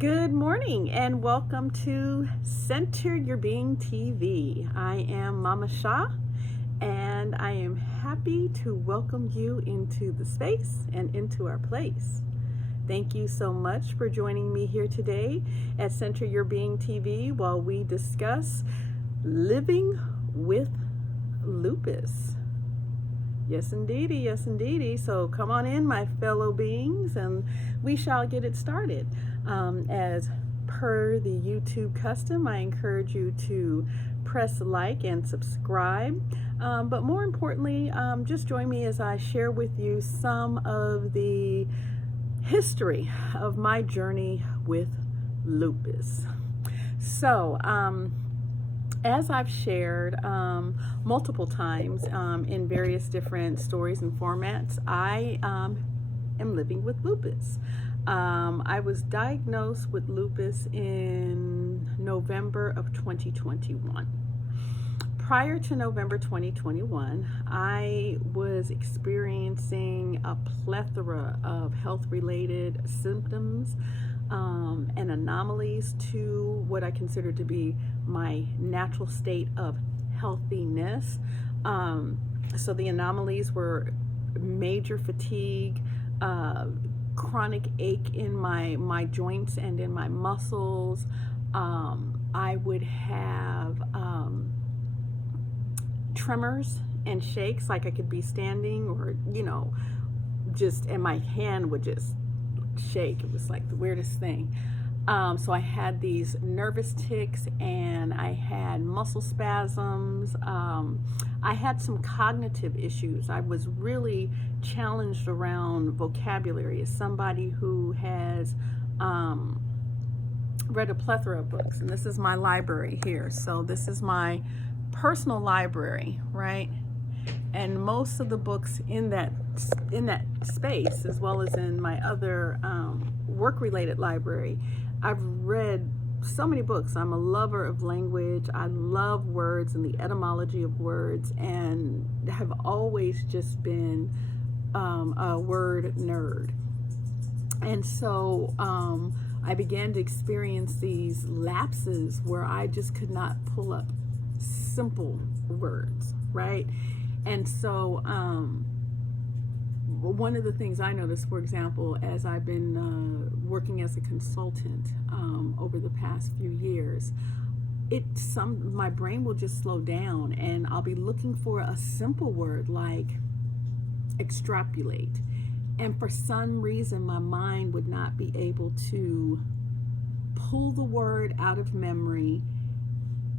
Good morning and welcome to Center Your Being TV. I am Mama Shah and I am happy to welcome you into the space and into our place. Thank you so much for joining me here today at Center Your Being TV while we discuss living with lupus. Yes, indeedy. Yes, indeedy. So come on in, my fellow beings, and we shall get it started. As per the YouTube custom, I encourage you to press like and subscribe. But more importantly, just join me as I share with you some of the history of my journey with lupus. So, as I've shared multiple times in various different stories and formats, I am living with lupus. I was diagnosed with lupus in November of 2021. Prior to November 2021, I was experiencing a plethora of health-related symptoms and anomalies to what I consider to be my natural state of healthiness. So the anomalies were major fatigue, chronic ache in my joints and in my muscles. I would have tremors and shakes, like I could be standing or, and my hand would just shake. It was like the weirdest thing. So I had these nervous tics and I had muscle spasms. I had some cognitive issues. I was really challenged around vocabulary as somebody who has read a plethora of books. And this is my library here. So this is my personal library, right? And most of the books in that space, as well as in my other work-related library, I've read so many books. I'm a lover of language. I love words and the etymology of words, and have always just been a word nerd. And so I began to experience these lapses where I just could not pull up simple words, right? And so one of the things I noticed, for example, as I've been working as a consultant over the past few years, my brain will just slow down and I'll be looking for a simple word like extrapolate. And for some reason, my mind would not be able to pull the word out of memory.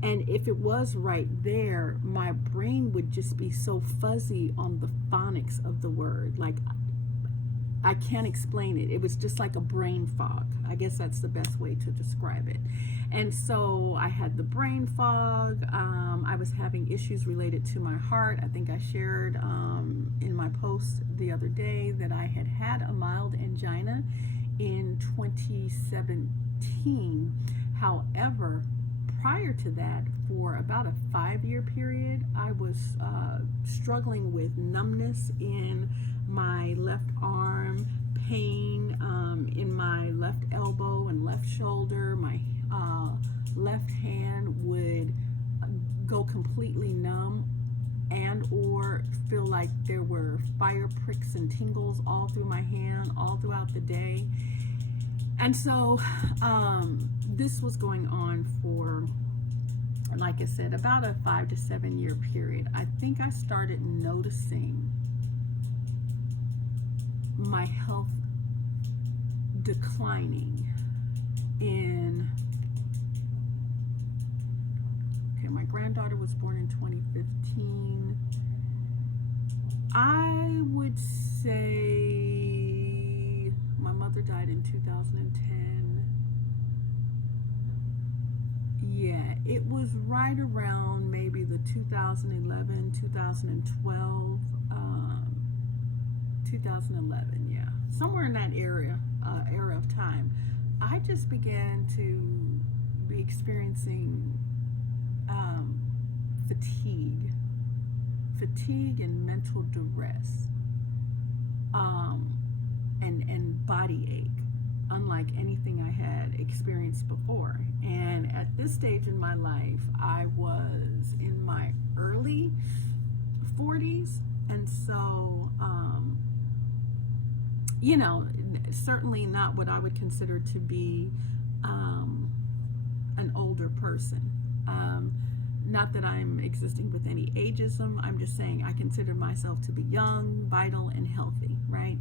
And if it was right there, my brain would just be so fuzzy on the phonics of the word. Like, I can't explain it. It was just like a brain fog. I guess that's the best way to describe it. And so I had the brain fog. I was having issues related to my heart. I think I shared in my post the other day that I had a mild angina in 2017. However, prior to that, for about a 5-year period, I was struggling with numbness in my left arm, pain in my left elbow and left shoulder. My left hand would go completely numb and or feel like there were fire pricks and tingles all through my hand all throughout the day. And so this was going on for, like I said, about a 5 to 7 year period. I think I started noticing my health declining my granddaughter was born in 2015. I would say my mother died in 2010. Yeah, it was right around maybe the 2011, 2012, 2011, yeah. Somewhere in that era of time, I just began to be experiencing fatigue and mental duress, and body ache. unlike anything I had experienced before. And at this stage in my life, I was in my early 40s. And so, you know, certainly not what I would consider to be an older person. Not that I'm existing with any ageism. I'm just saying I consider myself to be young, vital, and healthy, right?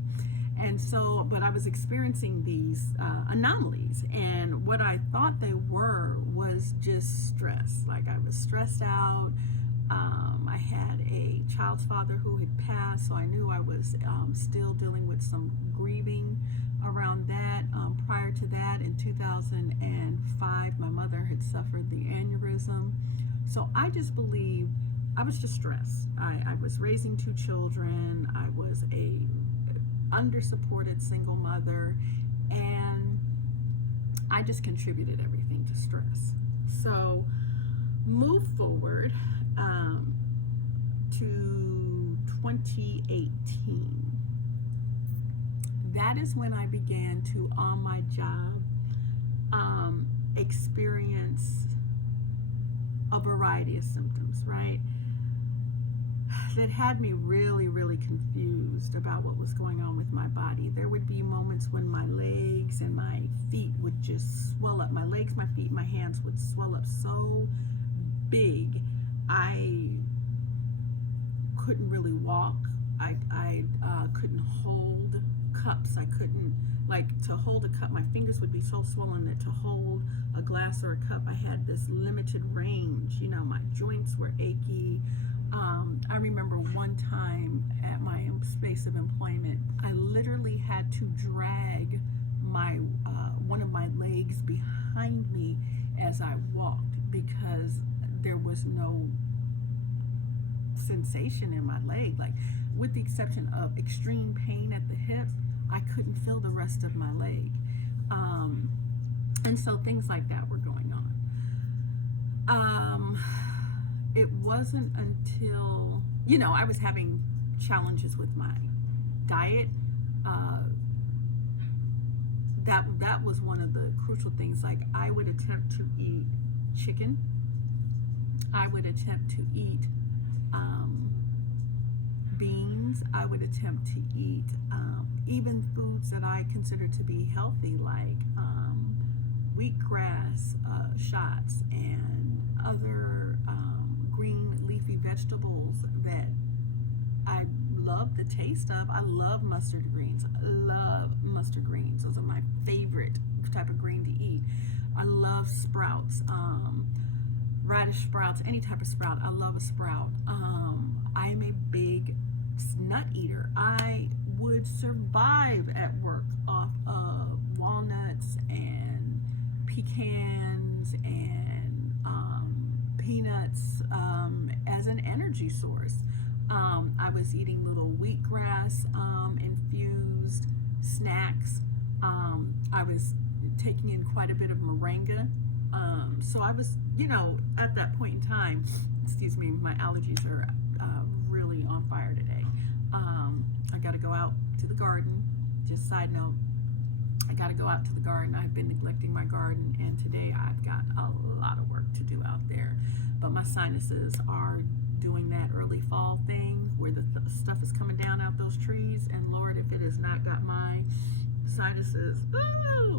And so, but I was experiencing these anomalies, and what I thought they were was just stress. Like, I was stressed out. I had a child's father who had passed, so I knew I was still dealing with some grieving around that. Prior to that, in 2005, my mother had suffered the aneurysm. So I just believe I was just stressed. I was raising 2 children. I was a under-supported single mother, and I just contributed everything to stress. So move forward to 2018. That is when I began to, on my job, experience a variety of symptoms, right? That had me really, really confused about what was going on with my body. There would be moments when my legs and my feet would just swell up. My legs, my feet, my hands would swell up so big. I couldn't really walk. I couldn't hold cups. I couldn't, like, to hold a cup, my fingers would be so swollen that to hold a glass or a cup, I had this limited range. You know, my joints were achy. I remember one time at my space of employment, I literally had to drag my one of my legs behind me as I walked, because there was no sensation in my leg. Like, with the exception of extreme pain at the hip, I couldn't feel the rest of my leg. And so things like that were going on. It wasn't until, you know, I was having challenges with my diet. That was one of the crucial things. Like, I would attempt to eat chicken. I would attempt to eat beans. I would attempt to eat even foods that I consider to be healthy, like wheatgrass shots and other green leafy vegetables that I love the taste of. I love mustard greens. I love mustard greens. Those are my favorite type of green to eat. I love sprouts, radish sprouts, any type of sprout. I love a sprout. I'm a big nut eater. I would survive at work off of walnuts and pecans and peanuts as an energy source. I was eating little wheatgrass infused snacks. I was taking in quite a bit of moringa. So I was, you know, at that point in time, excuse me, my allergies are really on fire today. I got to go out to the garden. Just side note, I got to go out to the garden. I've been neglecting my garden, and today I've got a lot of work to do out there. But my sinuses are doing that early fall thing where the stuff is coming down out those trees, and Lord, if it has not got my sinuses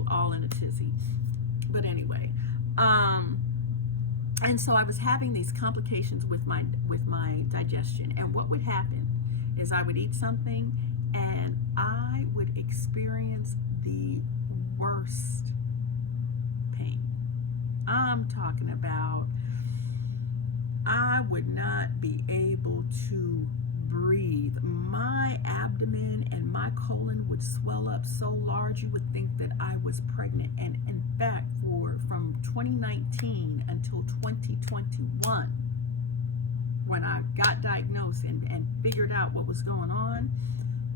all in a tizzy. But anyway, and so I was having these complications with my digestion, and what would happen is I would eat something and I would experience the worst pain. I'm talking about I would not be able to breathe. My abdomen and my colon would swell up so large you would think that I was pregnant. And in fact, from 2019 until 2021, when I got diagnosed and figured out what was going on,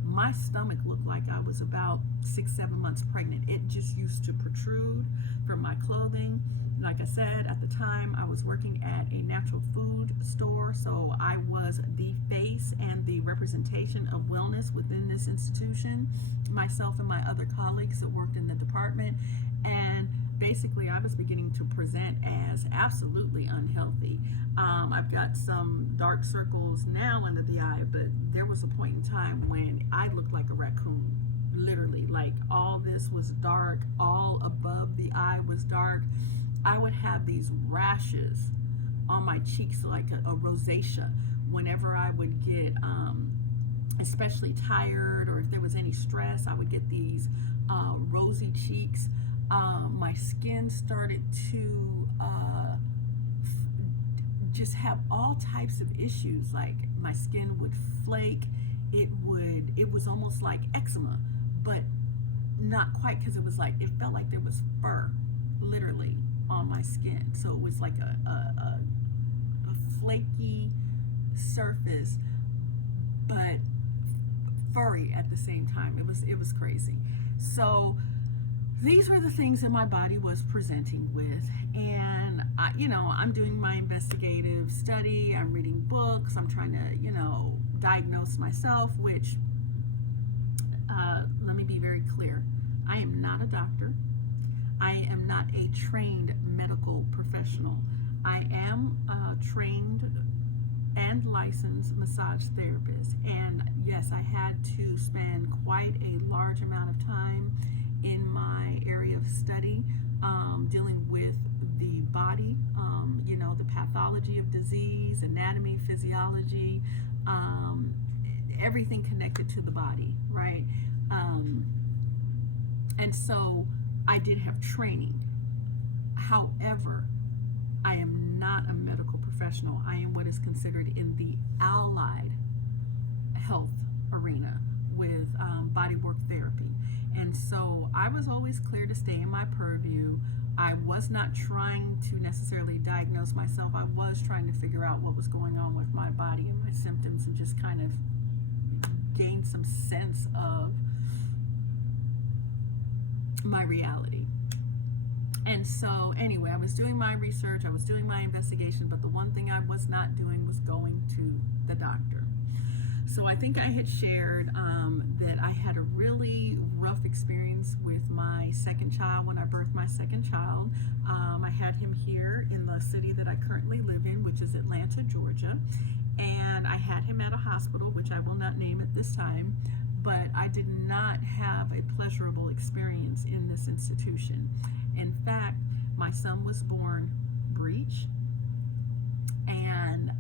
my stomach looked like I was about 6-7 months pregnant. It just used to protrude from my clothing. Like I said, at the time I was working at a natural food store, so I was the face and the representation of wellness within this institution. Myself and my other colleagues that worked in the department basically I was beginning to present as absolutely unhealthy. I've got some dark circles now under the eye, but there was a point in time when I looked like a raccoon. Literally, like all this was dark, all above the eye was dark. I would have these rashes on my cheeks, like a rosacea, whenever I would get especially tired, or if there was any stress, I would get these rosy cheeks. My skin started to just have all types of issues. Like my skin would flake. It was almost like eczema, but not quite, because it felt like there was fur literally on my skin. So it was like a flaky surface, but furry at the same time. It was crazy. So these were the things that my body was presenting with, and I'm doing my investigative study. I'm reading books. I'm trying to diagnose myself. Which let me be very clear: I am not a doctor. I am not a trained medical professional. I am trained and licensed massage therapist, and yes, I had to spend quite a large amount of time in my area of study dealing with the body, the pathology of disease, anatomy, physiology, everything connected to the body, right? And so I did have training. However, I am not a medical professional. I am what is considered in the allied health arena with bodywork therapy. And so I was always clear to stay in my purview. I was not trying to necessarily diagnose myself. I was trying to figure out what was going on with my body and my symptoms, and just kind of gain some sense of my reality. And so anyway, I was doing my research, I was doing my investigation, but the one thing I was not doing was going to the doctor. So I think I had shared that I had a really rough experience with my second child when I birthed my second child. I had him here in the city that I currently live in, which is Atlanta, Georgia. And I had him at a hospital, which I will not name at this time, but I did not have a pleasurable experience in this institution. In fact, my son was born breech, and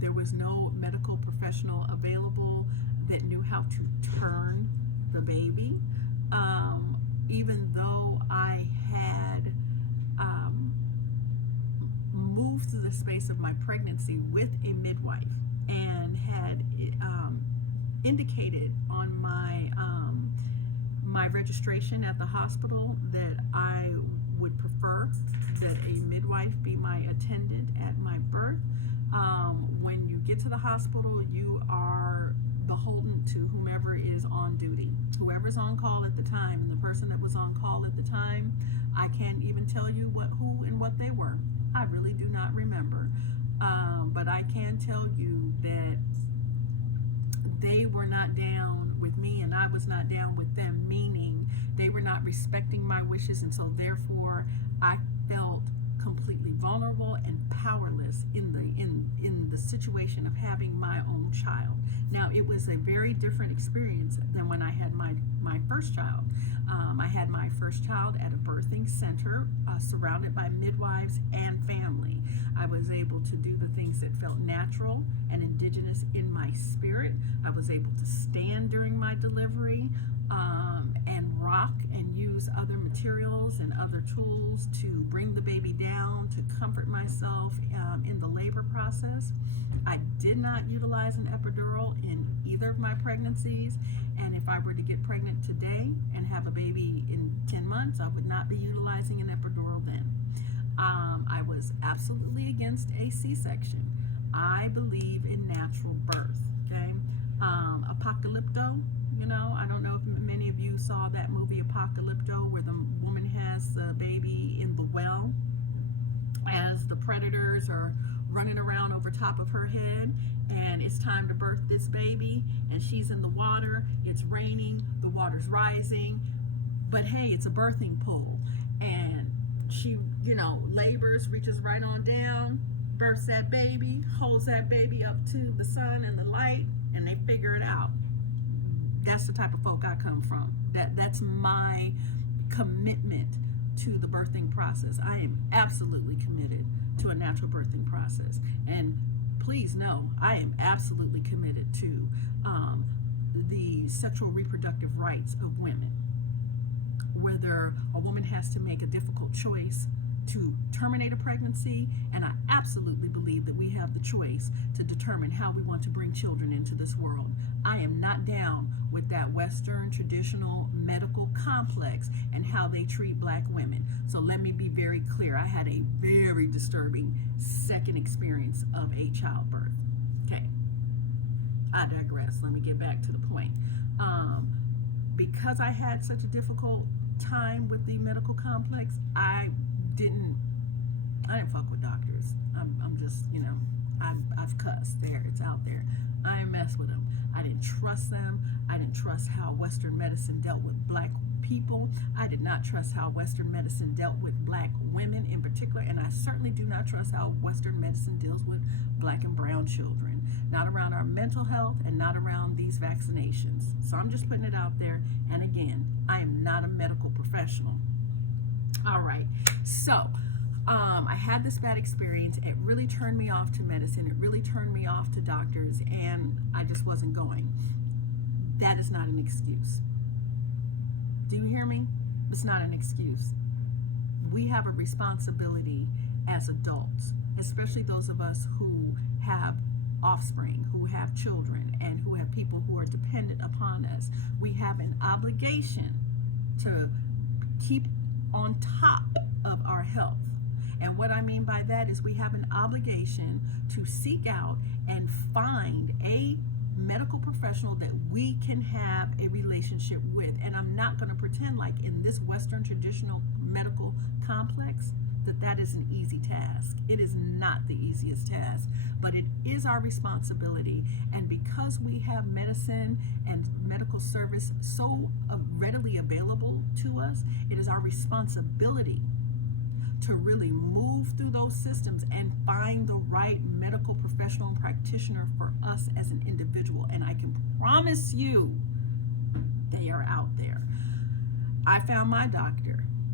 there was no medical professional available that knew how to turn the baby. Even though I had moved through the space of my pregnancy with a midwife and had indicated on my registration at the hospital that I would prefer that a midwife be my attendant at my birth. When you get to the hospital, you are beholden to whomever is on duty, whoever's on call at the time. And the person that was on call at the time, I can't even tell you who and what they were. I really do not remember. But I can tell you that they were not down with me and I was not down with them, meaning they were not respecting my wishes, and so therefore I felt completely vulnerable and powerless in the situation of having my own child. Now, it was a very different experience than when I had my first child. I had my first child at a birthing center, surrounded by midwives and family. I was able to do the things that felt natural and indigenous in my spirit. I was able to stand during my delivery and rock and use other materials and other tools to bring the baby down, to comfort myself in the labor process. I did not utilize an epidural in either of my pregnancies, and if I were to get pregnant today and have a baby in 10 months, I would not be utilizing an epidural then. I was absolutely against a C-section. I believe in natural birth, okay? Apocalypto, I don't know if many of you saw that movie Apocalypto, where the woman has the baby in the well as the predators are running around over top of her head, and it's time to birth this baby, and she's in the water, it's raining, the water's rising, but hey, it's a birthing pool. And She, labors, reaches right on down, births that baby, holds that baby up to the sun and the light, and they figure it out. That's the type of folk I come from. That's my commitment to the birthing process. I am absolutely committed to a natural birthing process. And please know, I am absolutely committed to the sexual reproductive rights of women. Whether a woman has to make a difficult choice to terminate a pregnancy, and I absolutely believe that we have the choice to determine how we want to bring children into this world. I am not down with that Western traditional medical complex and how they treat black women. So let me be very clear. I had a very disturbing second experience of a childbirth. Okay, I digress. Let me get back to the point. Because I had such a difficult time with the medical complex, I didn't fuck with doctors. I'm just, I've cussed there. It's out there. I ain't mess with them. I didn't trust them. I didn't trust how Western medicine dealt with black people. I did not trust how Western medicine dealt with black women in particular, and I certainly do not trust how Western medicine deals with black and brown children. Not around our mental health and not around these vaccinations. So I'm just putting it out there. And again, I am not a medical professional. All right, so I had this bad experience. It really turned me off to medicine. It really turned me off to doctors, and I just wasn't going. That is not an excuse. Do you hear me? It's not an excuse. We have a responsibility as adults, especially those of us who have offspring, who have children, and who have people who are dependent upon us. We have an obligation to keep on top of our health. And what I mean by that is we have an obligation to seek out and find a medical professional that we can have a relationship with. And I'm not going to pretend like in this Western traditional medical complex that is an easy task. It is not the easiest task, but it is our responsibility. And because we have medicine and medical service so readily available to us, it is our responsibility to really move through those systems and find the right medical professional and practitioner for us as an individual. And I can promise you they are out there. I found my doctor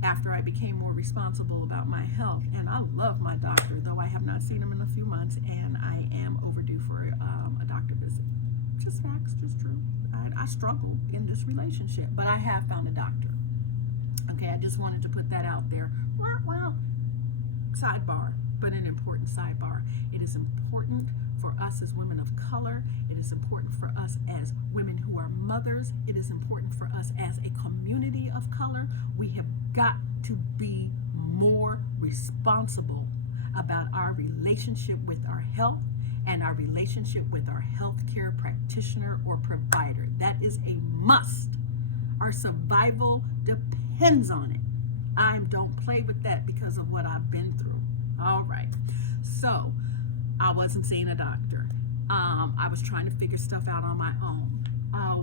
after I became more responsible about my health, and I love my doctor, though I have not seen him in a few months, and I am overdue for a doctor visit. Just facts, just true. I struggle in this relationship, but I have found a doctor. Okay, I just wanted to put that out there. Well, sidebar, but an important sidebar. It is important for us as women of color. It is important for us as women who are mothers. It is important for us as a community of color. We have got to be more responsible about our relationship with our health and our relationship with our healthcare practitioner or provider. That is a must. Our survival depends on it. I don't play with that because of what I've been through. All right. So I wasn't seeing a doctor. I was trying to figure stuff out on my own.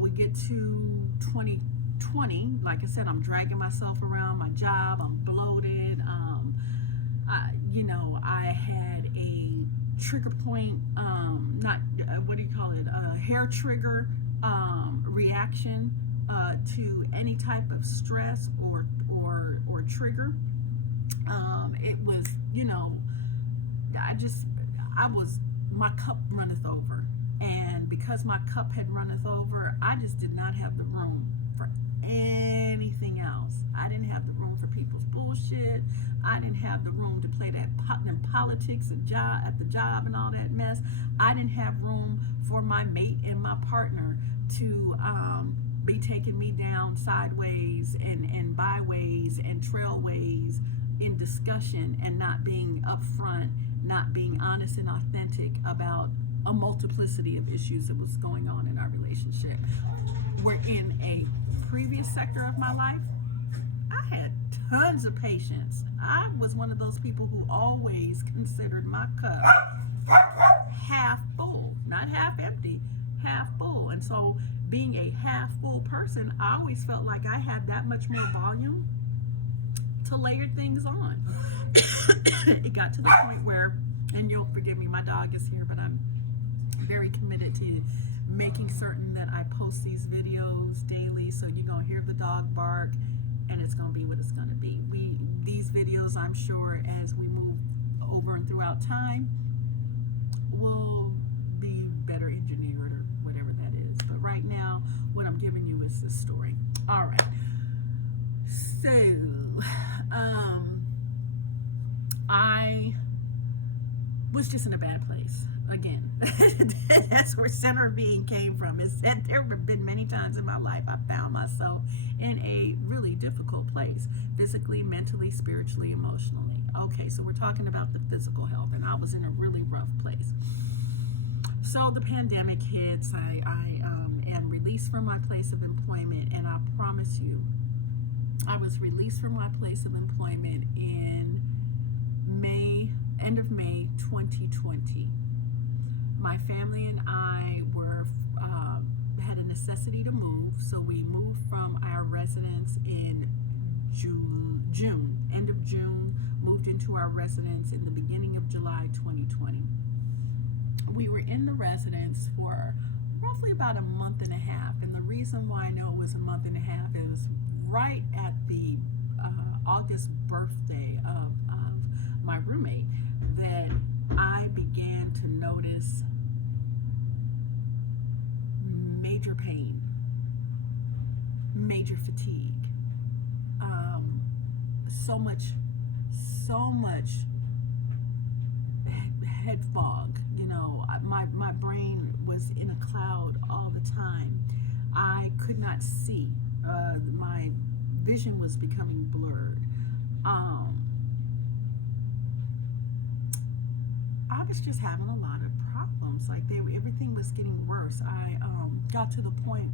We get to 2020. Like I said, I'm dragging myself around my job. I'm bloated. I had a trigger point, hair trigger reaction to any type of stress or trigger. It was, my cup runneth over. And because my cup had runneth over, I just did not have the room for anything else. I didn't have the room for people's bullshit. I didn't have the room to play them politics and at the job and all that mess. I didn't have room for my mate and my partner to be taking me down sideways and byways and trailways in discussion and not being upfront, not being honest and authentic about a multiplicity of issues that was going on in our relationship. Where in a previous sector of my life, I had tons of patience. I was one of those people who always considered my cup half full, not half empty, half full. And so being a half full person, I always felt like I had that much more volume to layer things on. It got to the point where, and you'll forgive me, my dog is here, but I'm very committed to making certain that I post these videos daily. So you're gonna hear the dog bark, and it's gonna be what it's gonna be. These videos, I'm sure, as we move over and throughout time, will be better engineered or whatever that is. But right now, what I'm giving you is this story. All right. So, I was just in a bad place. Again, that's where center of being came from. Is that there have been many times in my life I found myself in a really difficult place, physically, mentally, spiritually, emotionally. Okay, so we're talking about the physical health, and I was in a really rough place. So the pandemic hits. I am released from my place of employment, and I promise you, I was released from my place of employment in end of May 2020. My family and I had a necessity to move, so we moved from our residence in June, end of June, moved into our residence in the beginning of July 2020. We were in the residence for roughly about a month and a half, and the reason why I know it was a month and a half is right at the August birthday of my roommate that I began to notice major pain, major fatigue, so much head fog. You know, my brain was in a cloud all the time. I could not see. My vision was becoming blurred. I was just having a lot of problems. Like everything was getting worse. I got to the point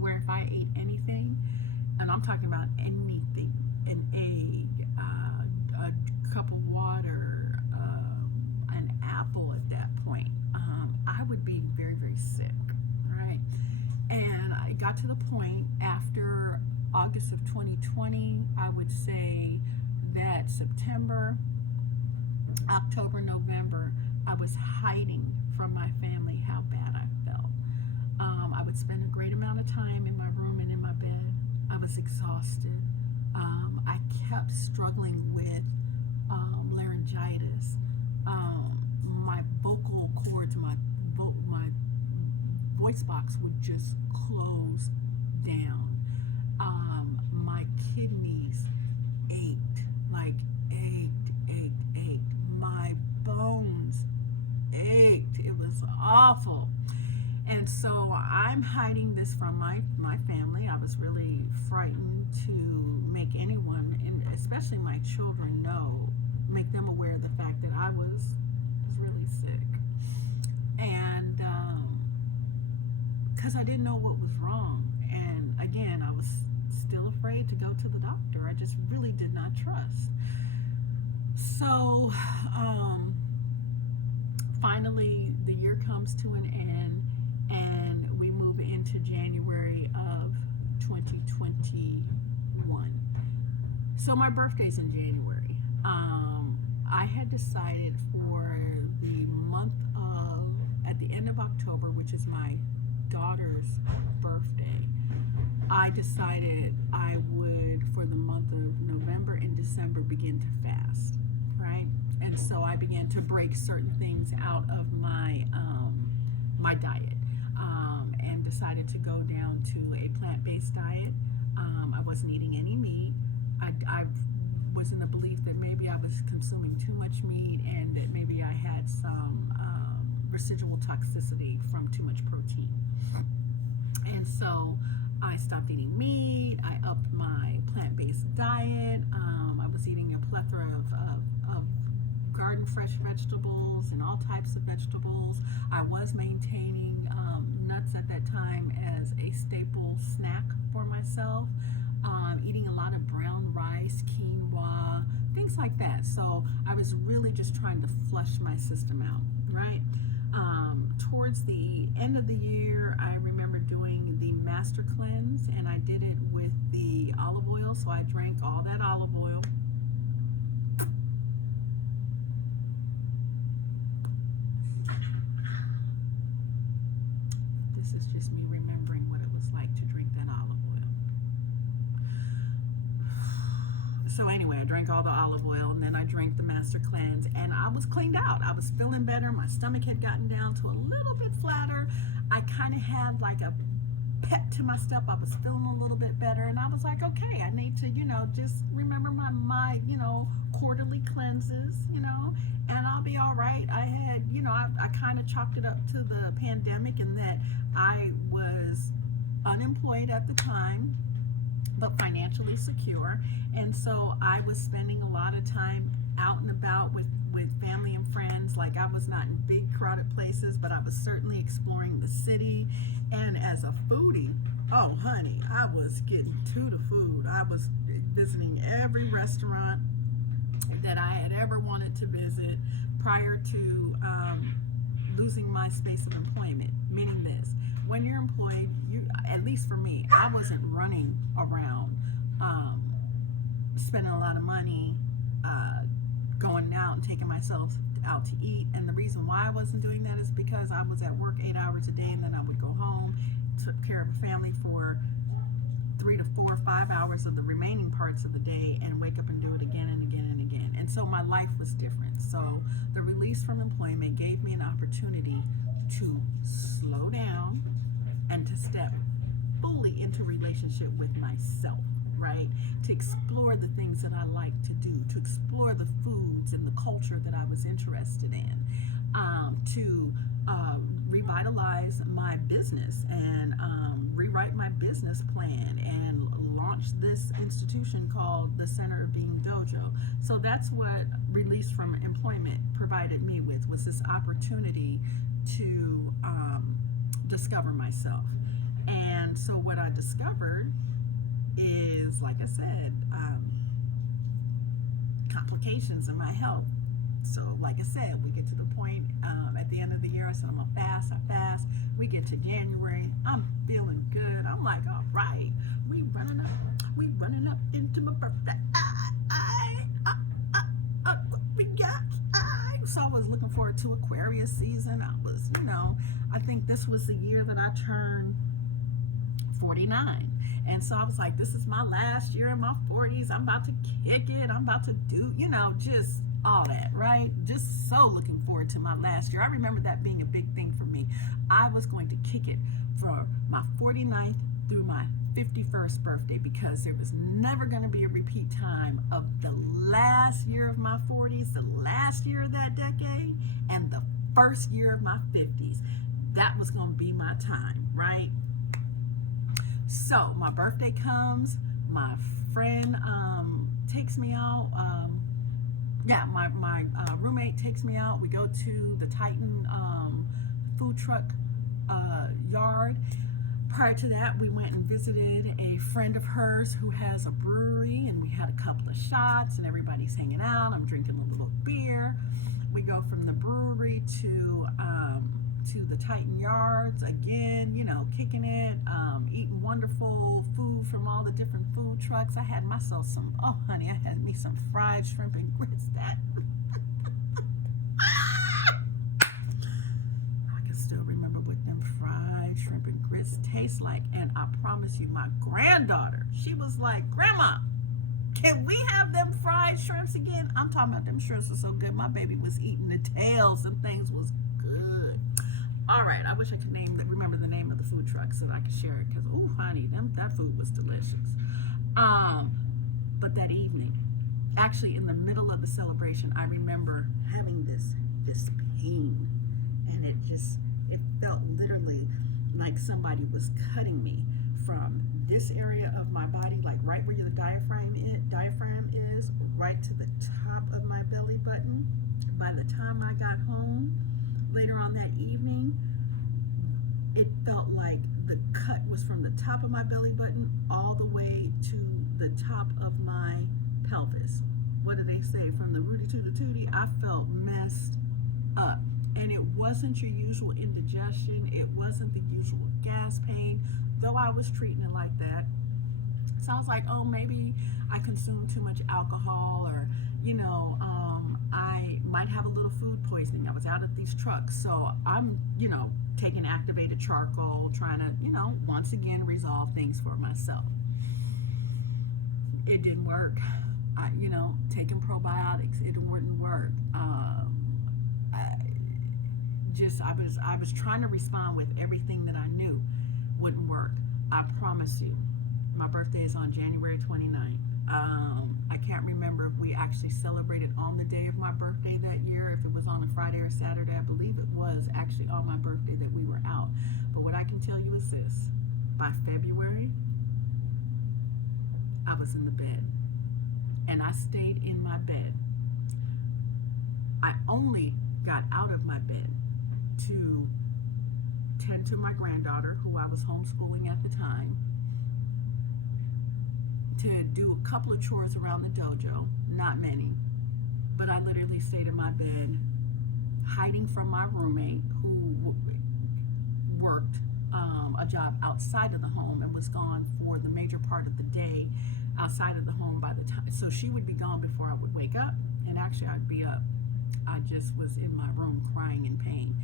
where if I ate anything, and I'm talking about anything, an egg, a cup of water, an apple at that point, I would be very, very sick, right? And I got to the point after August of 2020, I would say that September, October, November, I was hiding from my family how bad I felt. I would spend a great amount of time in my room and in my bed. I was exhausted. I kept struggling with laryngitis. My vocal cords, my voice box would just close down. My kidneys ached, like ached. My bones ached. It was awful. And so I'm hiding this from my family. I was really frightened to make anyone, and especially my children, make them aware of the fact that I was really sick. And because I didn't know what was wrong. And again, I was still afraid to go to the doctor. I just really did not trust. So finally the year comes to an end, and we move into January of 2021. So my birthday's in January. I had decided for the month of, at the end of October, which is my daughter's birthday, I decided I would, for the month of November and December, begin to fast, right? And so I began to break certain things out of my my diet, and decided to go down to a plant-based diet. I wasn't eating any meat. I was in the belief that maybe I was consuming too much meat, and that maybe I had some residual toxicity from too much protein. And so I stopped eating meat. I upped my plant-based diet. I was eating a plethora of garden fresh vegetables and all types of vegetables. I was maintaining nuts at that time as a staple snack for myself. Eating a lot of brown rice, quinoa, things like that. So I was really just trying to flush my system out, right? Towards the end of the year, I remember doing the Master Cleanse, and I did it with the olive oil. So I drank all that olive oil. This is just me remembering what it was like to drink that olive oil. So anyway, I drank all the olive oil, and then I drank the Master Cleanse, and I was cleaned out. I was feeling better. My stomach had gotten down to a little bit flatter. I kind of had like a pep to my step. I was feeling a little bit better, and I was like, okay, I need to, just remember my quarterly cleanses, and I'll be all right. I had, I kind of chalked it up to the pandemic, and that I was unemployed at the time, but financially secure. And so I was spending a lot of time out and about with family and friends. Like, I was not in big crowded places, but I was certainly exploring the city. And as a foodie, oh honey, I was getting to the food. I was visiting every restaurant that I had ever wanted to visit prior to losing my space of employment. Meaning this: when you're employed, at least for me, I wasn't running around spending a lot of money, going out and taking myself out to eat. And the reason why I wasn't doing that is because I was at work 8 hours a day, and then I would go home, took care of a family for 3 to 4 or 5 hours of the remaining parts of the day, and wake up and do it again and again and again. And so my life was different. So the release from employment gave me an opportunity to slow down and to step fully into relationship with myself, right? To explore the things that I like to do, to explore the foods and the culture that I was interested in, to revitalize my business and rewrite my business plan and launch this institution called the Center of Being Dojo. So that's what release from employment provided me with, was this opportunity to discover myself. And so what I discovered is, like I said, complications in my health. So like I said, we get to the point at the end of the year, I said I'm gonna fast. I fast. We get to January, I'm feeling good. I'm like, all right, we running up into my birthday. What we got? So I was looking forward to Aquarius season. I was, I think this was the year that I turned 49. And so I was like, this is my last year in my 40s. I'm about to kick it. I'm about to do, just all that, right? Just so looking forward to my last year. I remember that being a big thing for me. I was going to kick it for my 49th through my 51st birthday, because there was never going to be a repeat time of the last year of my 40s, the last year of that decade, and the first year of my 50s. That was going to be my time, right? So my birthday comes, my friend takes me out. My roommate takes me out. We go to the Titan food truck yard. Prior to that, we went and visited a friend of hers who has a brewery, and we had a couple of shots, and everybody's hanging out. I'm drinking a little beer. We go from the brewery to the Titan yards again, kicking it, eating wonderful food from all the different food trucks. I had myself I had me some fried shrimp and grits. That I can still remember what them fried shrimp and grits taste like. And I promise you, my granddaughter, she was like, Grandma, can we have them fried shrimps again? I'm talking about them shrimps were so good. My baby was eating the tails and things was good. All right, I wish I could remember the name of the food truck so that I could share it, because, oh, honey, that food was delicious. But that evening, actually in the middle of the celebration, I remember having this pain, and it felt literally like somebody was cutting me from this area of my body, like right where the diaphragm is, right to the top of my belly button. By the time I got home later on that evening, it felt like the cut was from the top of my belly button all the way to the top of my pelvis. What do they say? From the rooty to the tootie, I felt messed up. And it wasn't your usual indigestion. It wasn't the usual gas pain. though I was treating it like that. So I was like, oh, maybe I consumed too much alcohol, or, I might have a little food poisoning. I was out at these trucks. So I'm, taking activated charcoal, trying to, once again resolve things for myself. It didn't work. Taking probiotics, it wouldn't work. I was trying to respond with everything that I knew wouldn't work. I promise you. My birthday is on January 29th. I can't remember if we actually celebrated on the day of my birthday that year, if it was on a Friday or Saturday. I believe it was actually on my birthday that we were out. But what I can tell you is this. By February, I was in the bed. And I stayed in my bed. I only got out of my bed to tend to my granddaughter, who I was homeschooling at the time, to do a couple of chores around the dojo, not many, but I literally stayed in my bed, hiding from my roommate, who worked a job outside of the home and was gone for the major part of the day outside of the home by the time. So she would be gone before I would wake up, and actually I'd be up. I just was in my room crying in pain.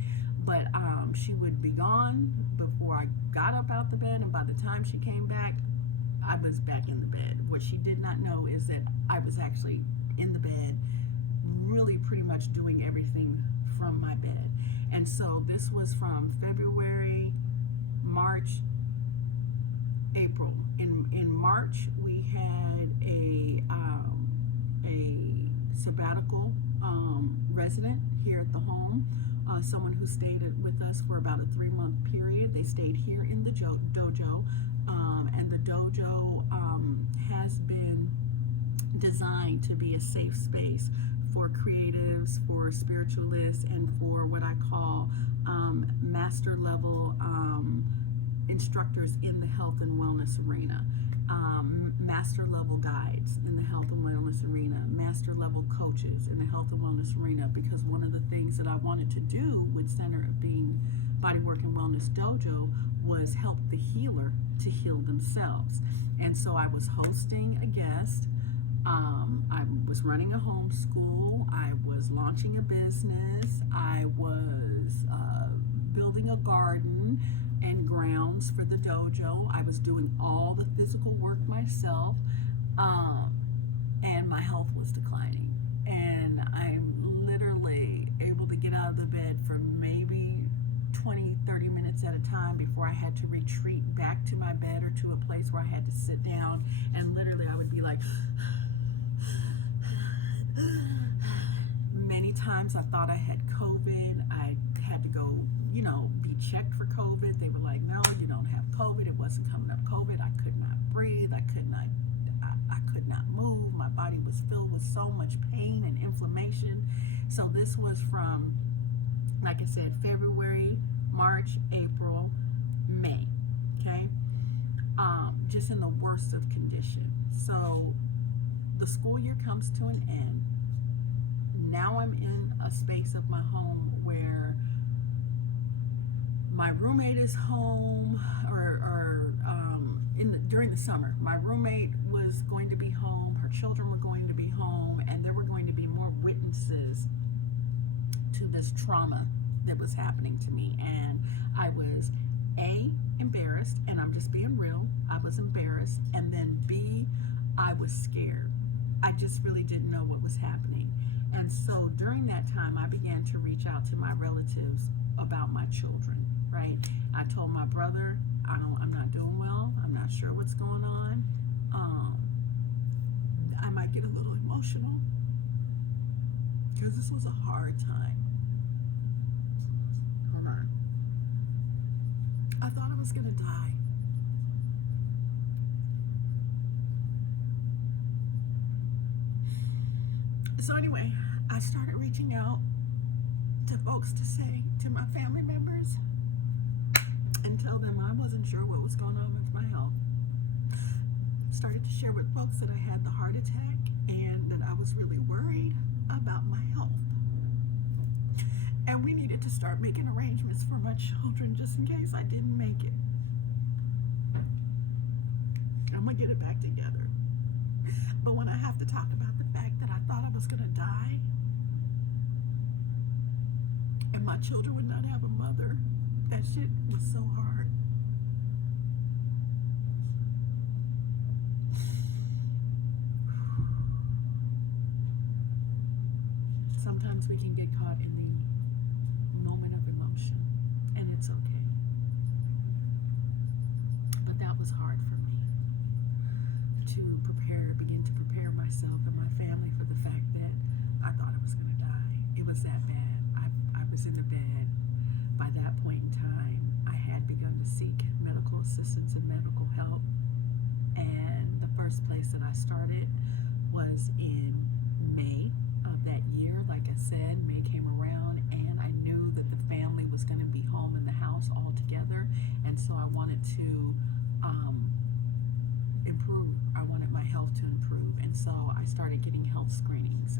But she would be gone before I got up out the bed, and by the time she came back, I was back in the bed. What she did not know is that I was actually in the bed, really pretty much doing everything from my bed. And so this was from February, March, April. In March, we had a sabbatical resident here at the home, someone who stayed with us for about a 3-month period. They stayed here in the dojo, and the dojo has been designed to be a safe space for creatives, for spiritualists, and for what I call master level instructors in the health and wellness arena, master level guides in the health and wellness arena, master level coaches in the health and wellness arena, because one of the things that I wanted to do with Center of Being Bodywork and Wellness Dojo was help the healer to heal themselves. And so I was hosting a guest, I was running a homeschool, I was launching a business, I was building a garden and grounds for the dojo. I was doing all the physical work myself, and my health was declining. And I'm literally able to get out of the bed for maybe 20-30 minutes at a time before I had to retreat back to my bed or to a place where I had to sit down, and literally I would be like, many times I thought I had COVID. I had to go, be checked for COVID. They were like, no, you don't have COVID. It wasn't coming up COVID. I could not breathe. I could not move. My body was filled with so much pain and inflammation. So this was from, like I said, February, March, April, May, okay? Just in the worst of condition. So the school year comes to an end. Now I'm in a space of my home where my roommate is home, during the summer. My roommate was going to be home, her children were going to be home, and there were going to be more witnesses to this trauma that was happening to me. And I was A, embarrassed, and I'm just being real, I was embarrassed, and then B, I was scared. I just really didn't know what was happening. And so during that time, I began to reach out to my relatives about my children, right? I told my brother, I'm not doing well. I'm not sure what's going on. I might get a little emotional because this was a hard time. Hold on. I thought I was going to die. So anyway, I started reaching out to folks to say, to my family members, and tell them I wasn't sure what was going on with my health. Started to share with folks that I had the heart attack and that I was really worried about my health. And we needed to start making arrangements for my children just in case I didn't make it. have to talk about the fact that I thought I was going to die and my children would not have a mother. That shit was so hard. Sometimes we can get caught in the moment of emotion, and it's okay. But that was hard for me to begin to prepare myself and my family for the fact that I thought I was going to die. It was that bad. I was in the bed. By that point in time, I had begun to seek medical assistance and medical help. And the first place that I started was in May of that year. Like I said, May came around and I knew that the family was going to be home in the house all together, and so I wanted to improve. I wanted my health to improve, and so I started getting health screenings.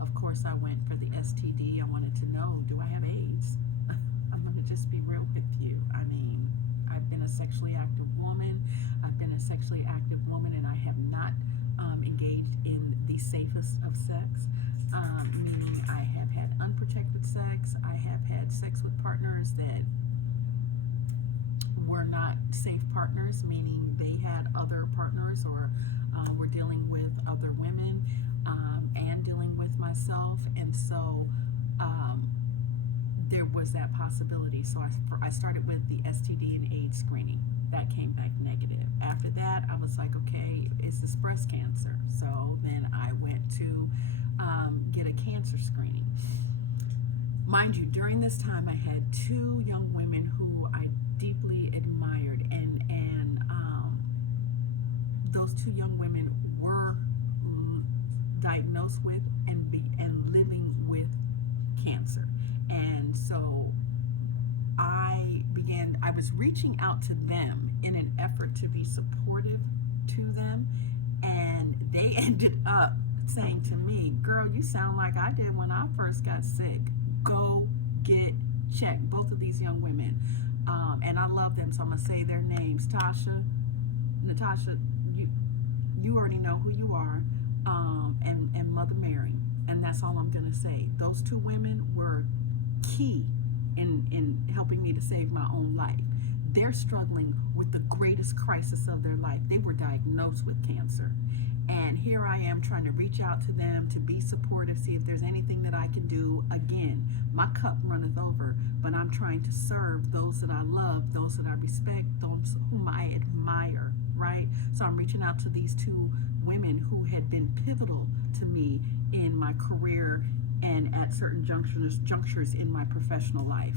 Of course, I went for the STD. I wanted to know, do I have AIDS? I'm going to just be real with you. I mean, I've been a sexually active woman. And I have not engaged in the safest of sex, meaning I have had unprotected sex. I have had sex with partners that were not safe partners, meaning they had other partners or were dealing with other women and dealing with myself. And so there was that possibility. So I started with the STD and AIDS screening. That came back negative. After that, I was like, okay, is this breast cancer? So then I went to get a cancer screening. Mind you, during this time, I had two young women who I deeply admired, and those two young women were diagnosed with and living with cancer. And so I was reaching out to them in an effort to be supportive to them, and they ended up saying to me, girl, you sound like I did when I first got sick. Go get checked. Both of these young women, and I love them, so I'm gonna say their names. Natasha, you already know who you are, and Mother Mary, and that's all I'm gonna say. Those two women were key in helping me to save my own life. They're struggling with the greatest crisis of their life. They were diagnosed with cancer. And here I am trying to reach out to them to be supportive, see if there's anything that I can do. Again, my cup runneth over, but I'm trying to serve those that I love, those that I respect, those whom I admire, right? So I'm reaching out to these two women who had been pivotal to me in my career and at certain junctures in my professional life.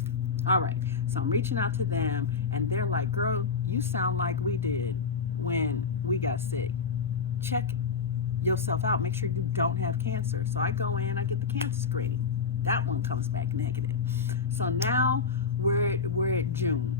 All right, so I'm reaching out to them, and they're like, girl, you sound like we did when we got sick. Check yourself out, make sure you don't have cancer. So I go in, I get the cancer screening. That one comes back negative. So now we're at June.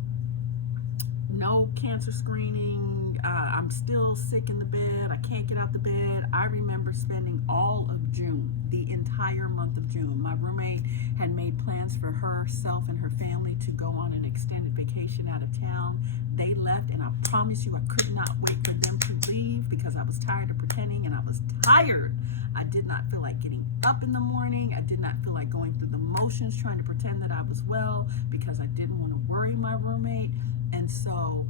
No cancer screening. I'm still sick in the bed. I can't get out the bed. I remember spending all of June, the entire month of June. My roommate had made plans for herself and her family to go on an extended vacation out of town. They left, and I promise you, I could not wait for them to leave because I was tired of pretending, and I was tired. I did not feel like getting up in the morning. I did not feel like going through the motions trying to pretend that I was well because I didn't want to worry my roommate. And so,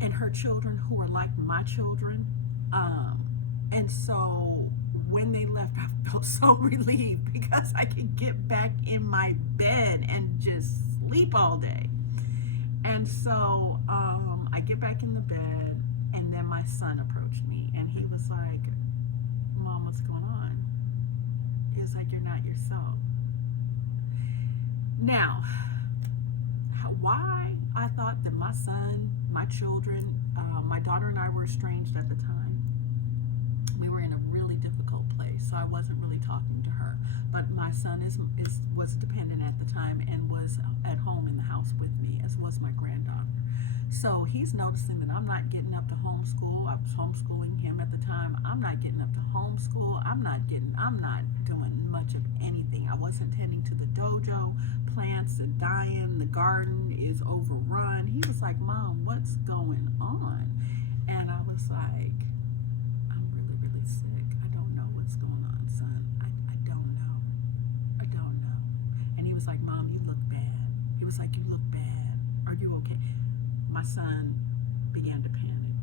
and her children who are like my children. And so when they left, I felt so relieved because I could get back in my bed and just sleep all day. And so I get back in the bed, and then my son approached me, and he was like, Mom, what's going on? He was like, you're not yourself. Now, why I thought that my son, my children, my daughter and I were estranged at the time. We were in a really difficult place, so I wasn't really talking to her. But my son was dependent at the time and was at home in the house with me, as was my granddaughter. So he's noticing that I'm not getting up to homeschool. I was homeschooling him at the time. I'm not getting up to homeschool. I'm not doing much of anything. I wasn't tending to the dojo. Plants are dying. The garden is overrun. He was like, Mom, what's going on? And I was like, I'm really, really was like, you look bad. Are you okay? My son began to panic.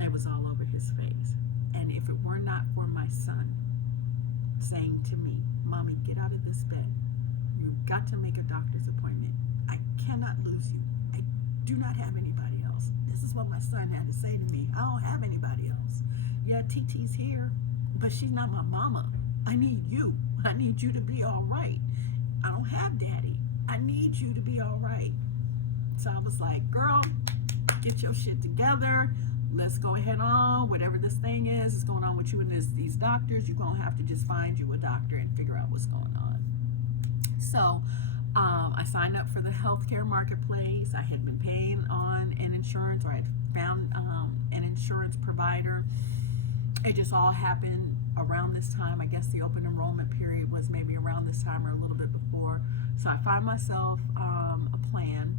It was all over his face. And if it were not for my son saying to me, Mommy, get out of this bed. You've got to make a doctor's appointment. I cannot lose you. I do not have anybody else. This is what my son had to say to me. I don't have anybody else. Yeah, TT's here, but she's not my mama. I need you. I need you to be all right. I don't have daddy. I need you to be all right. So I was like, girl, get your shit together. Let's go ahead on. Whatever this thing is going on with you and these doctors, you're going to have to just find you a doctor and figure out what's going on. So I signed up for the healthcare marketplace. I had been paying on an insurance, or I had found an insurance provider. It just all happened around this time. I guess the open enrollment period was maybe around this time or a little bit before. So I find myself a plan,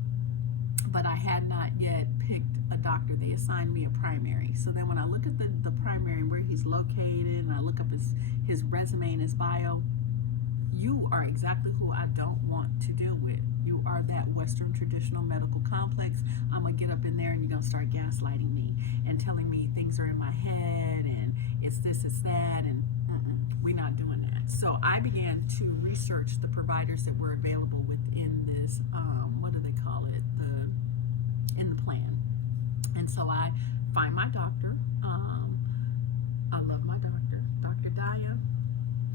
but I had not yet picked a doctor. They assigned me a primary. So then when I look at the primary, where he's located, and I look up his resume and his bio, you are exactly who I don't want to deal with. You are that Western traditional medical complex. I'm going to get up in there and you're going to start gaslighting me and telling me things are in my head and it's this, it's that, and we're not doing that. So I began to research the providers that were available within this, what do they call it, in the plan. And so I find my doctor. I love my doctor, Dr. Daya.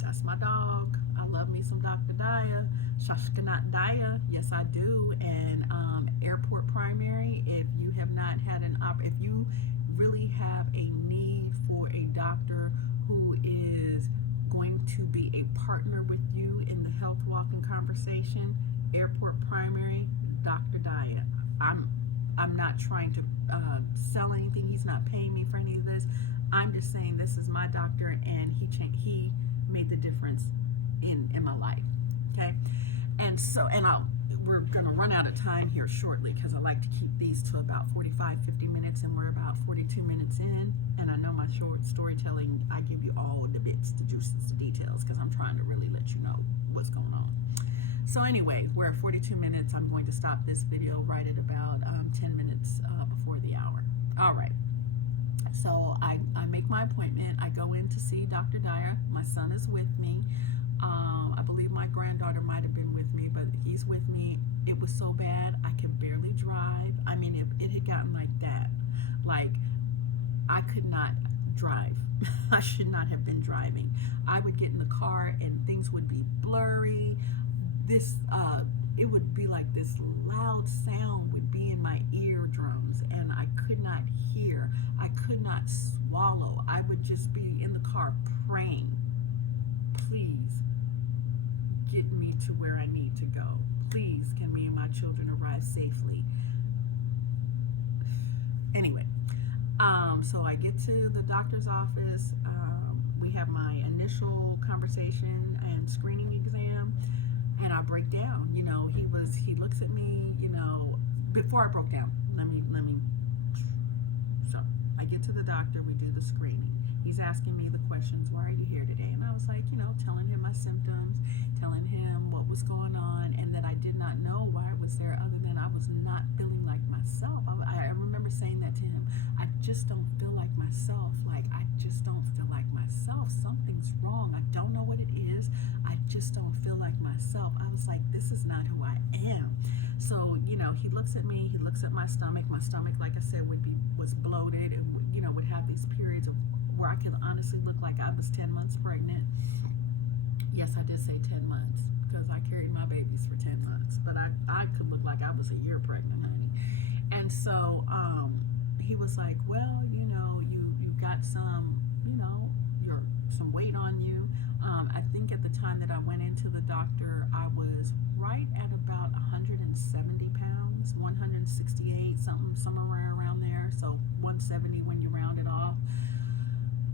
That's my dog. I love me some Dr. Daya. Shashkanat Daya, yes I do. And airport primary, if you have not had if you really have a need for a doctor who is going to be a partner with you in the health walk and conversation, airport primary, Dr. Daya. I'm not trying to sell anything. He's not paying me for any of this. I'm just saying this is my doctor, and he made the difference in my life. Okay, and so we're gonna run out of time here shortly, because I like to keep these to about 45-50 minutes, and we're about 42 minutes in. And I know my short storytelling, I give you all the bits, the juices, the details, because I'm trying to really let you know what's going on. So anyway, we're at 42 minutes. I'm going to stop this video right at about 10 minutes before the hour. All right. So I make my appointment. I go in to see Dr. Dyer. My son is with me. I believe my granddaughter might have been with me, but he's with me. It was so bad, I can barely drive. I mean, it had gotten like that. Like, I could not drive. I should not have been driving. I would get in the car and things would be blurry. It would be like this loud sound would be in my eardrums, and I could not hear. I could not swallow. I would just be in the car praying, please get me to where I need to go. Please, can me and my children arrive safely? Anyway, so I get to the doctor's office. We have my initial conversation and screening exam. And I break down. You know, he looks at me, you know, before I broke down, so I get to the doctor, we do the screening. He's asking me the questions, why are you here today? And I was like, you know, telling him my symptoms, telling him what was going on, and that I did not know why I was there, other than I was not feeling like myself. I remember saying that to him. I just don't feel like myself. Like, I just don't feel like myself. Something's wrong. I don't know what it is. I just don't feel like myself. I was like, this is not who I am. So, you know, he looks at me, he looks at my stomach. My stomach, like I said, was bloated, and, you know, would have these periods of where I could honestly look like I was 10 months pregnant. Yes, I did say 10 months, because I carried my babies for 10 months, but I could look like I was a year pregnant, honey. And so he was like, well, you know, you got some, you know, some weight on you. I think at the time that I went into the doctor, I was right at about 170 pounds, 168, somewhere around there. So 170 when you round it off.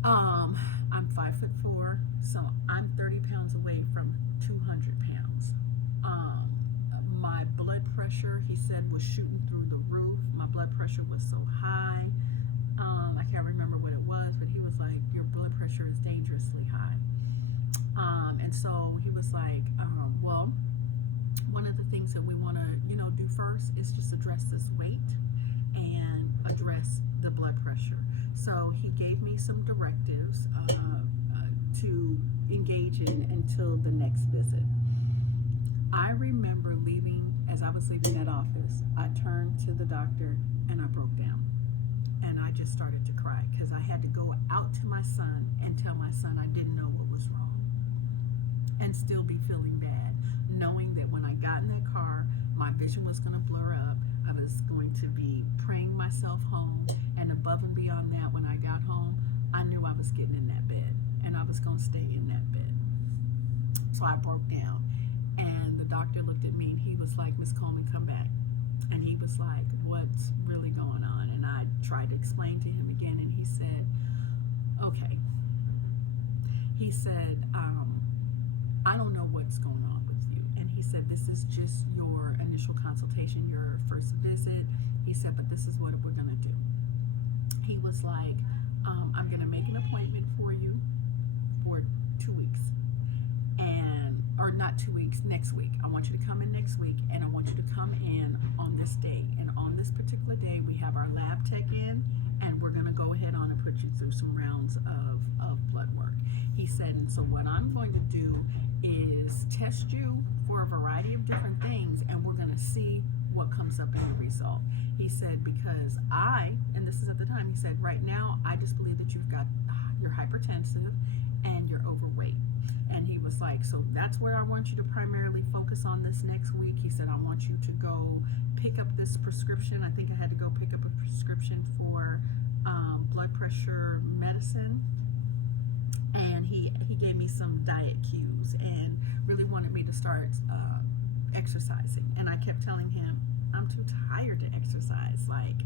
I'm 5'4", so I'm 30 pounds away from 200 pounds. My blood pressure, he said, was shooting through the roof. My blood pressure was so high. I can't remember what it was, but he was like, your blood pressure is dangerously high. And so he was like, well, one of the things that we want to, you know, first is just address this weight and address the blood pressure. So he gave me some directives to engage in until the next visit. I remember leaving, as I was leaving that office, I turned to the doctor and I broke down. And I just started to cry because I had to go out to my son and tell my son I didn't know what was wrong and still be feeling bad, knowing that when I got in that car, my vision was going to blur up. I was going to be praying myself home, and above and beyond that, when I got home, I knew I was getting in that bed and I was going to stay in that bed. So I broke down, and the doctor looked at me and he was like, "Miss Coleman, come back." And he was like, "What's really going on?" And I tried to explain to him again, and he said, "Okay." He said, "I don't know what's going on with you." And he said, "This is just your initial consultation, your first visit." He said, "But this is what we're going to do." He was like, "I'm going to make an appointment for you for 2 weeks. Or not 2 weeks, next week. I want you to come in next week, and I want you to come in on this day. And on this particular day, we have our lab tech in, and we're going to go ahead on and put you through some rounds of blood work." He said, "And so what I'm going to do is test you for a variety of different things, and we're going to see what comes up in the result." He said, "Because and this is at the time, he said, right now, I just believe that you're hypertensive and you're overweight." And he was like, "So that's where I want you to primarily focus on this next week." He said, "I want you to go pick up this prescription." I think I had to go pick up a prescription for blood pressure medicine. And he gave me some diet cues and really wanted me to start exercising. And I kept telling him, "I'm too tired to exercise. Like,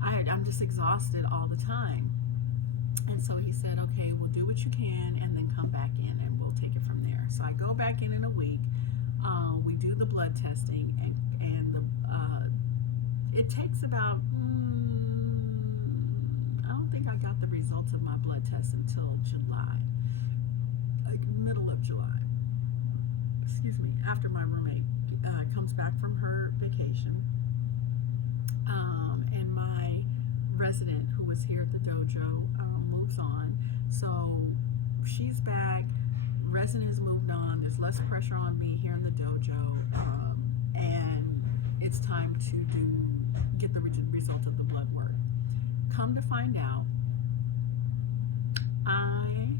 I'm just exhausted all the time." And so he said, "Okay, we'll do what you can and then come back in and we'll take it from there." So I go back in a week. We do the blood testing, and it takes about, I don't think I got the results of my blood test until July, like middle of July. Excuse me, after my roommate comes back from her vacation. And my resident who was here at the dojo moves on. So she's back, resident has moved on, there's less pressure on me here in the dojo, and it's time to get the result of the blood work. Come to find out, I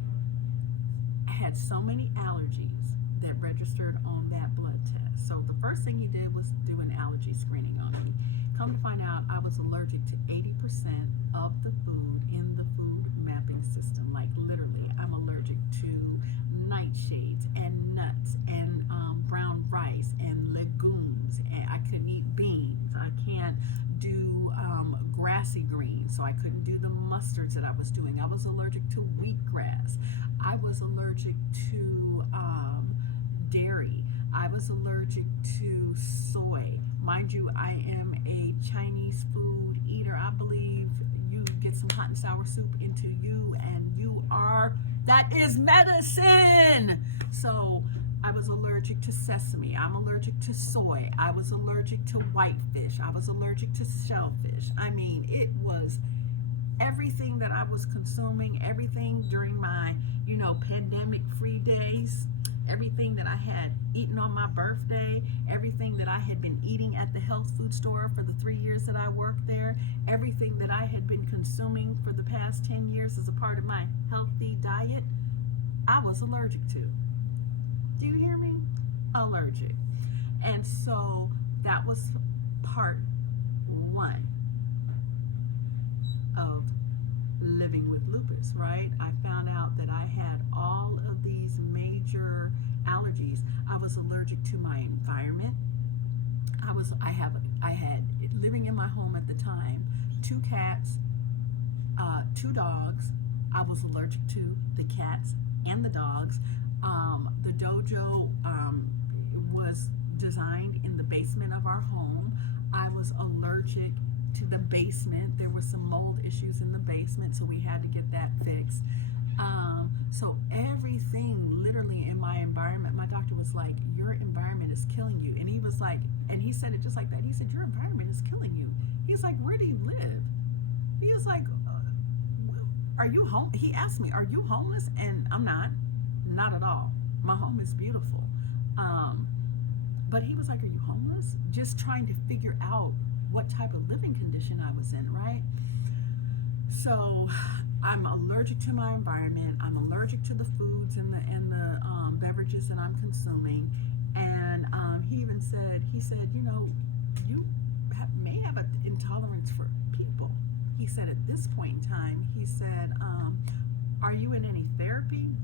had so many allergies that registered on that blood test. So the first thing he did was do an allergy screening on me. Come to find out, I was allergic to 80% of the food in the food mapping system. Like, literally, I'm allergic to nightshades and nuts and brown rice and legumes. And I couldn't eat beans. I can't do grassy greens, so I couldn't do the mustards that I was doing. I was allergic to wheatgrass. I was allergic to dairy. I was allergic to soy. Mind you, I am a Chinese food eater. I believe you get some hot and sour soup into you and that is medicine. So I was allergic to sesame. I'm allergic to soy. I was allergic to whitefish. I was allergic to shellfish. I mean, it was everything that I was consuming, everything during my, pandemic-free days, everything that I had eaten on my birthday, everything that I had been eating at the health food store for the 3 years that I worked there, everything that I had been consuming for the past 10 years as a part of my healthy diet, I was allergic to. Do you hear me? Allergic. And so that was part one of living with lupus, right? I found out that I had all of these major allergies. I was allergic to my environment. I had living in my home at the time, 2 cats, 2 dogs. I was allergic to the cats and the dogs. The dojo was designed in the basement of our home. I was allergic to the basement. There were some mold issues in the basement, so we had to get that fixed. So everything literally in my environment, my doctor was was like, your environment is killing you. And he was like, and he said it just like that. He said, your environment is killing you. He's like, where do you live? He was like, are you home? He asked me, are you homeless? And I'm not at all. My home is beautiful. But he was like, are you homeless? Just trying to figure out what type of living condition I was in, right? So I'm allergic to my environment. I'm allergic to the foods and the beverages that I'm consuming. And he even said, you may have an intolerance for people. He said at this point in time, he said, are you in any therapy?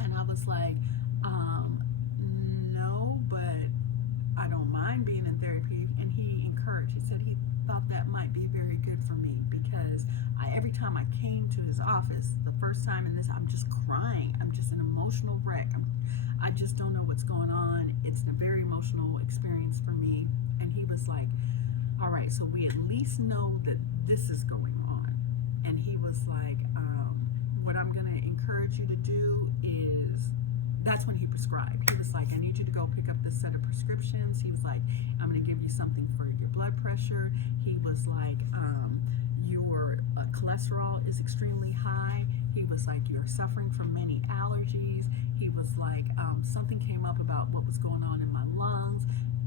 And I was like, no, but I don't mind being in therapy. And he said he thought that might be very good for me, because every time I came to his office, the first time in this, I'm just crying. I'm just an emotional wreck. I just don't know what's going on. It's a very emotional experience for me. And he was like, all right, so we at least know that this is going on. And he was like, what I'm going to encourage you to do is, that's when he prescribed. He was like, I need you to go pick up this set of prescriptions. He was like, I'm going to give you something for your blood pressure. He was like, your cholesterol is extremely high. He was like, you're suffering from many allergies. He was like, something came up about what was going on in my lungs.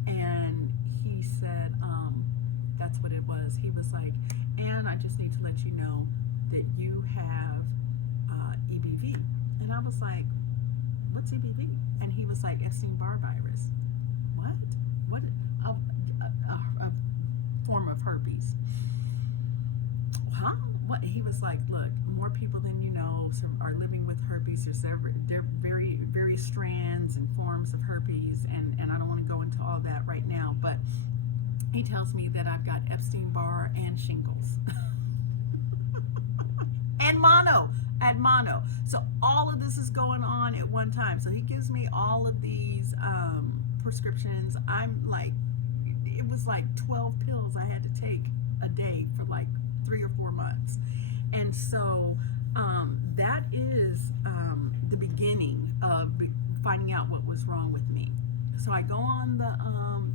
And he said, that's what it was. He was like, and I just need to let you know that you have EBV. And I was like, what's EBV? And he was like, Epstein-Barr virus. What? What? A form of herpes. Huh? What? He was like, look, more people than you know are living with herpes. There's very strands and forms of herpes, and I don't want to go into all that right now, but he tells me that I've got Epstein-Barr and shingles. And mono. So all of this is going on at one time. So he gives me all of these prescriptions. I'm like, it was like 12 pills I had to take a day for like 3 or 4 months. And so that is the beginning of finding out what was wrong with me. So I go on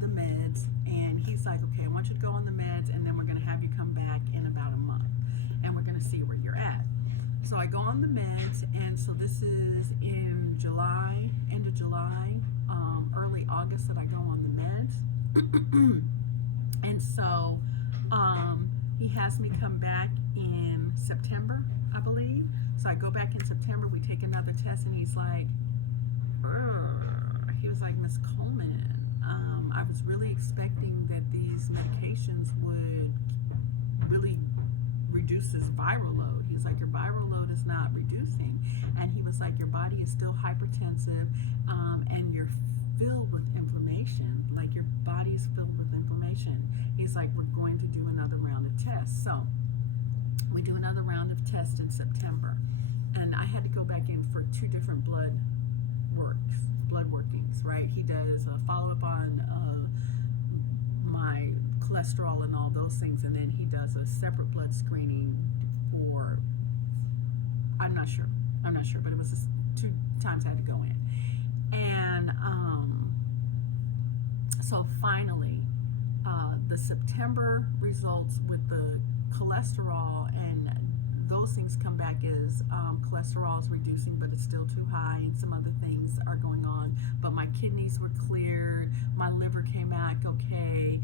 the meds, and he's like, okay, I want you to go on the meds, and then we're going to have you come back in about a month, and we're going to see where you're at. So I go on the meds, and so this is in July, end of July, early August that I go on the meds. And so he has me come back in September, I believe. So I go back in September, we take another test, and he's like, he was like, Miss Coleman, I was really expecting that these medications would really reduce his viral load. He's like, your viral load is not reducing. And he was like, your body is still hypertensive, and you're filled with inflammation. Like, your body is filled with inflammation. He's like, we're going to do another round of tests. So we do another round of tests in September. And I had to go back in for 2 different blood workings, right? He does a follow-up on my cholesterol and all those things, and then he does a separate blood screening for, I'm not sure, but it was just 2 times I had to go in. And so finally, the September results with the cholesterol and those things come back as cholesterol is reducing, but it's still too high, and some other things are going on. But my kidneys were cleared, my liver came back okay,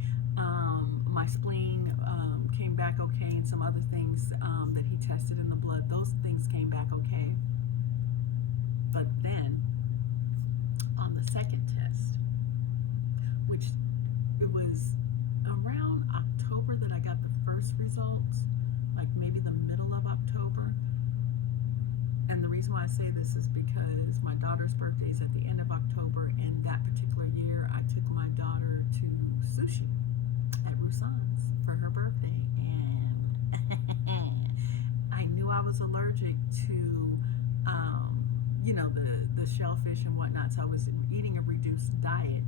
my spleen came back okay, and some other things that he tested in the blood, those things came back okay. But then on the second test, which it was around October that I got the first results, like maybe the middle of October. And the reason why I say this is because my daughter's birthday is at the end of October, and that particular year I took my daughter to sushi at Rusan's for her birthday, and I knew I was allergic to the shellfish and whatnot, so I was eating a reduced diet.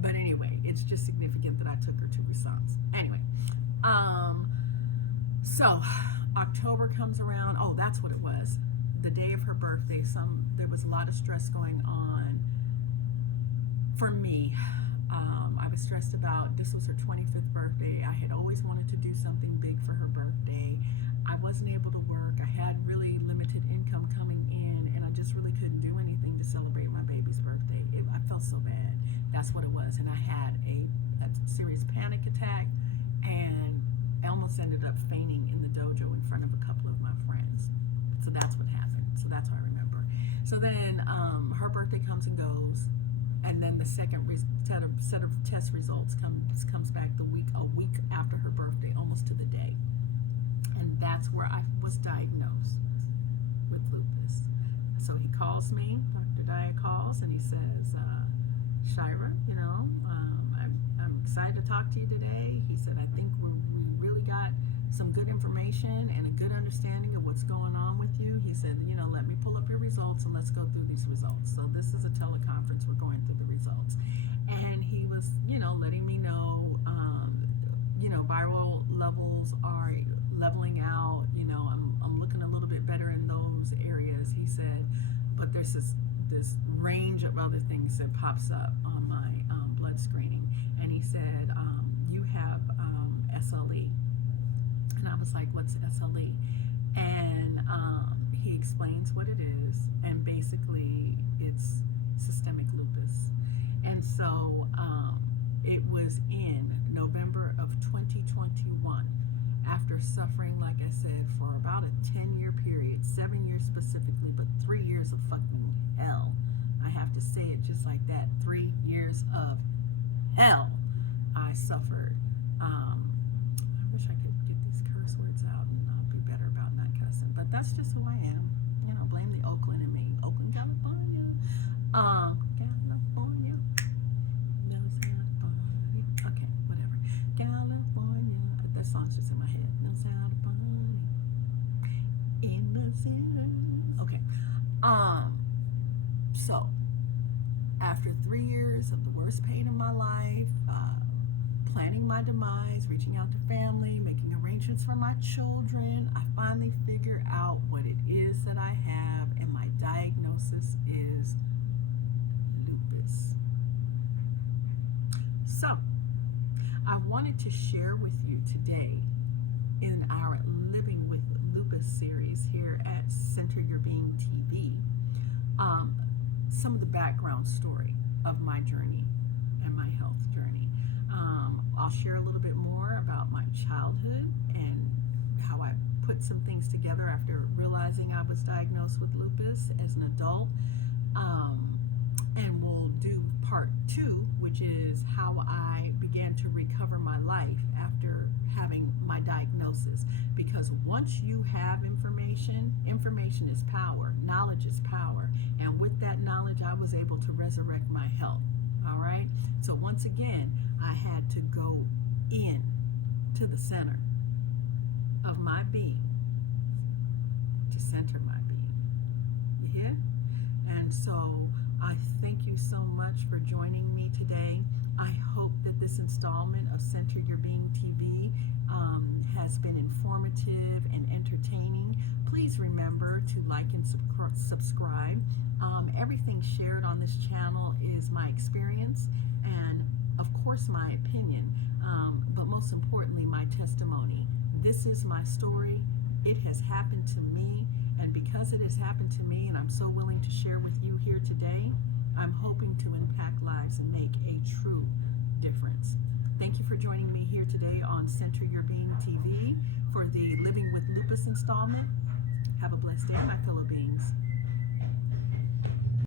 But anyway, it's just significant that I took her to Rusan's. Anyway, so October comes around. Oh, that's what it was. The day of her birthday, there was was a lot of stress going on for me. I was stressed about, this was her 25th birthday. I had always wanted to do something big for her birthday. I wasn't able to work. I had really limited income coming in, and I just really couldn't do anything to celebrate my baby's birthday. I felt so bad. That's what it was. And I had a serious panic attack, and I almost ended up fainting in the dojo in front of a couple of my friends. So that's what happened. So that's what I remember. So then her birthday comes and goes, and then the second set of test results comes back a week after her birthday, almost to the day. And that's where I was diagnosed with lupus. So he calls me, Dr. Daya calls, and he says, Shira, I'm excited to talk to you today. He said, I think we really got some good information and a good understanding of what's going on with you. He said, let me pull up your results and let's go through these results. So this is a teleconference. We're going through the results. And he was, letting me know, viral levels are leveling out. I'm looking a little bit better in those areas. He said, but there's this range of other things that pops up on my blood screening. And he said, you have SLE. And I was like, what's SLE? And he explains what it is, and basically it's systemic lupus. And so it was in November of 2021, after suffering, like I said, for about a 10-year period, 7 years specifically, but 3 years of fucking hell. I have to say it just like that, 3 years of hell I suffered. I wish I could get these curse words out and I'll be better about not cussing, but that's just who I am. Blame the Oakland and me. Oakland, California. California. No, sound funny. Okay, whatever. California. That song's just in my head. No sound funny. In the center. Okay. So after 3 years of the worst pain in my life, planning my demise, reaching out to family, making arrangements for my children, I finally figure out what it is that I have, and my diagnosis is lupus. So, I wanted to share with you today in our Living with Lupus series here at Center Your Being TV, some of the background story of my journey and my health journey. I'll share a little bit more about my childhood and how I put some things together after realizing I was diagnosed with lupus as an adult. And we'll do part 2, which is how I began to recover my life after having my diagnosis. Because once you have information is power, knowledge is power. And with that knowledge, I was able to resurrect my health. All right. So once again, I had to go in to the center of my being to center my being. You hear? And so I thank you so much for joining me today. I hope that this installment of Center Your Being TV has been informative and entertaining. Please remember to like and subscribe. Everything shared on this channel is my experience and, of course, my opinion, but most importantly, my testimony. This is my story. It has happened to me, and because it has happened to me and I'm so willing to share with you here today, I'm hoping to impact lives and make a true difference. Thank you for joining me here today on Center Your Being TV for the Living with Lupus installment. Have a blessed day, my fellow beings.